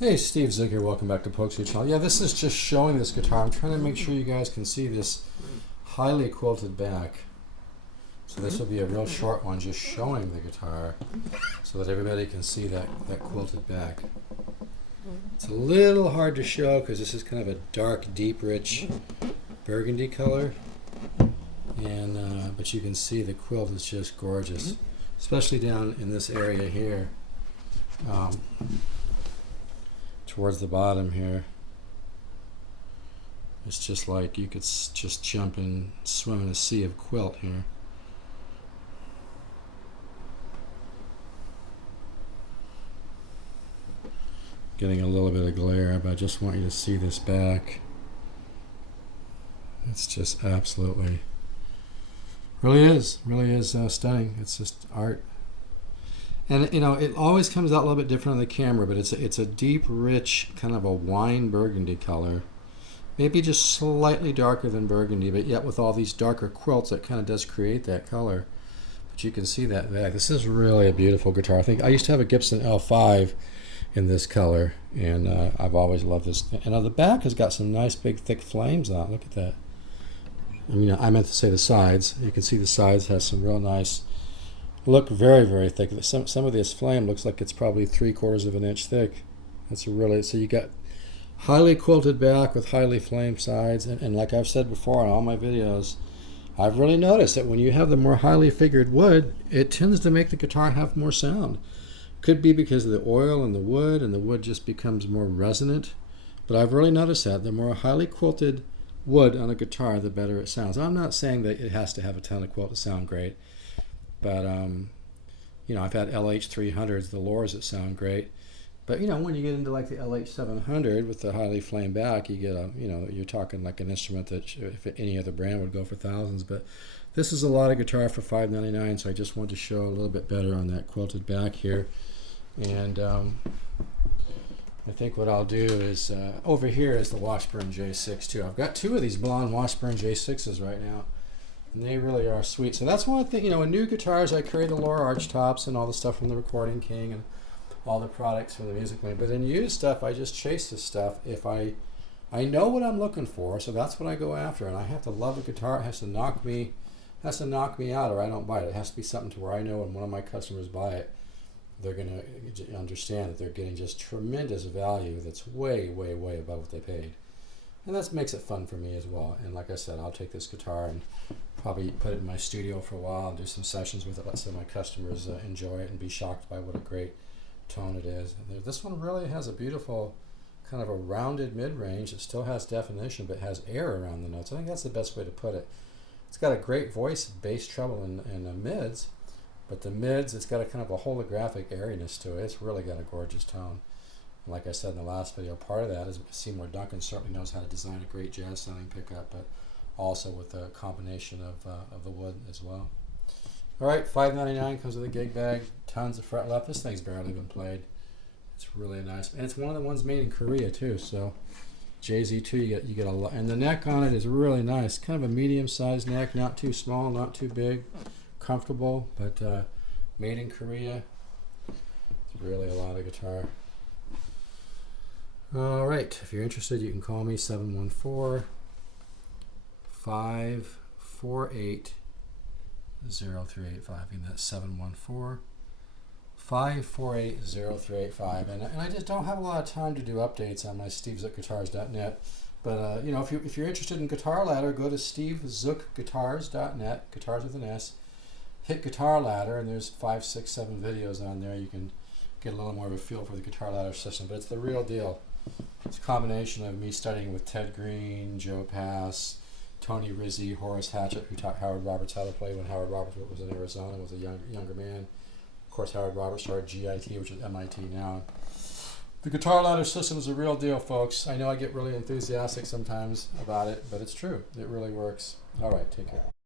Hey, Steve Zook here. Welcome back to Pokesy Channel. Yeah, this is just showing this guitar. I'm trying to make sure you guys can see this highly quilted back. So this will be a real short one, just showing the guitar so that everybody can see that quilted back. It's a little hard to show because this is kind of a dark, deep, rich burgundy color. And but you can see the quilt is just gorgeous, especially down in this area here. Towards the bottom here, it's just like you could just jump and swim in a sea of quilt here. Getting a little bit of glare, but I just want you to see this back. It's just absolutely, really is stunning. It's just art. And you know, it always comes out a little bit different on the camera, but it's a deep, rich, kind of a wine burgundy color. Maybe just slightly darker than burgundy, but yet with all these darker quilts, it kind of does create that color. But you can see that back. This is really a beautiful guitar. I think I used to have a Gibson L5 in this color, and I've always loved this. And on the back has got some nice, big, thick flames on it. Look at that. I mean, I meant to say the sides. You can see the sides has some real nice. Look very, very thick. Some of this flame looks like it's probably 3/4 of an inch thick. That's really, so you got highly quilted back with highly flamed sides, and like I've said before in all my videos, I've really noticed that when you have the more highly figured wood, it tends to make the guitar have more sound. Could be because of the oil and the wood just becomes more resonant. But I've really noticed that the more highly quilted wood on a guitar, the better it sounds. I'm not saying that it has to have a ton of quilt to sound great. But, you know, I've had LH300s, the Lores that sound great. But, you know, when you get into like the LH700 with the highly flamed back, you get a, you know, you're talking like an instrument that if any other brand would go for thousands. But this is a lot of guitar for $5.99, so I just wanted to show a little bit better on that quilted back here. And I think what I'll do is, over here is the Washburn J6 too. I've got two of these blonde Washburn J6s right now. And they really are sweet. So that's one thing, you know, in new guitars, I carry the Lore arch tops and all the stuff from the Recording King and all the products from the Music Man. But in used stuff, I just chase this stuff if I know what I'm looking for, so that's what I go after. And I have to love the guitar. It has to knock me out, or I don't buy it. It has to be something to where I know when one of my customers buy it, they're going to understand that they're getting just tremendous value that's way, way, way above what they paid. And that makes it fun for me as well. And like I said, I'll take this guitar and probably put it in my studio for a while and do some sessions with it, let some of my customers enjoy it and be shocked by what a great tone it is. And this one really has a beautiful kind of a rounded mid-range. It still has definition, but has air around the notes. I think that's the best way to put it. It's got a great voice, bass, treble, and the mids, but the mids, it's got a kind of a holographic airiness to it. It's really got a gorgeous tone. Like I said in the last video, part of that is Seymour Duncan certainly knows how to design a great jazz sounding pickup, but also with a combination of the wood as well. All right, $5.99 comes with a gig bag, tons of fret left. This thing's barely been played. It's really nice, and it's one of the ones made in Korea too. So JZ2, you get a lot, and the neck on it is really nice. Kind of a medium-sized neck, not too small, not too big, comfortable, but made in Korea. It's really a lot of guitar. All right, if you're interested, you can call me 714-548-0385. And that's 714-548-0385. And I just don't have a lot of time to do updates on my stevezookguitars.net. But you know, if you're interested in Guitar Ladder, go to stevezookguitars.net, guitars with an S. Hit Guitar Ladder, and there's 5, 6, 7 videos on there. You can get a little more of a feel for the Guitar Ladder system, but it's the real deal. It's a combination of me studying with Ted Green, Joe Pass, Tony Rizzi, Horace Hatchett, who taught Howard Roberts how to play when Howard Roberts was in Arizona, was a younger man. Of course, Howard Roberts started GIT, which is MIT now. The Guitar Ladder system is a real deal, folks. I know I get really enthusiastic sometimes about it, but it's true. It really works. All right, take care.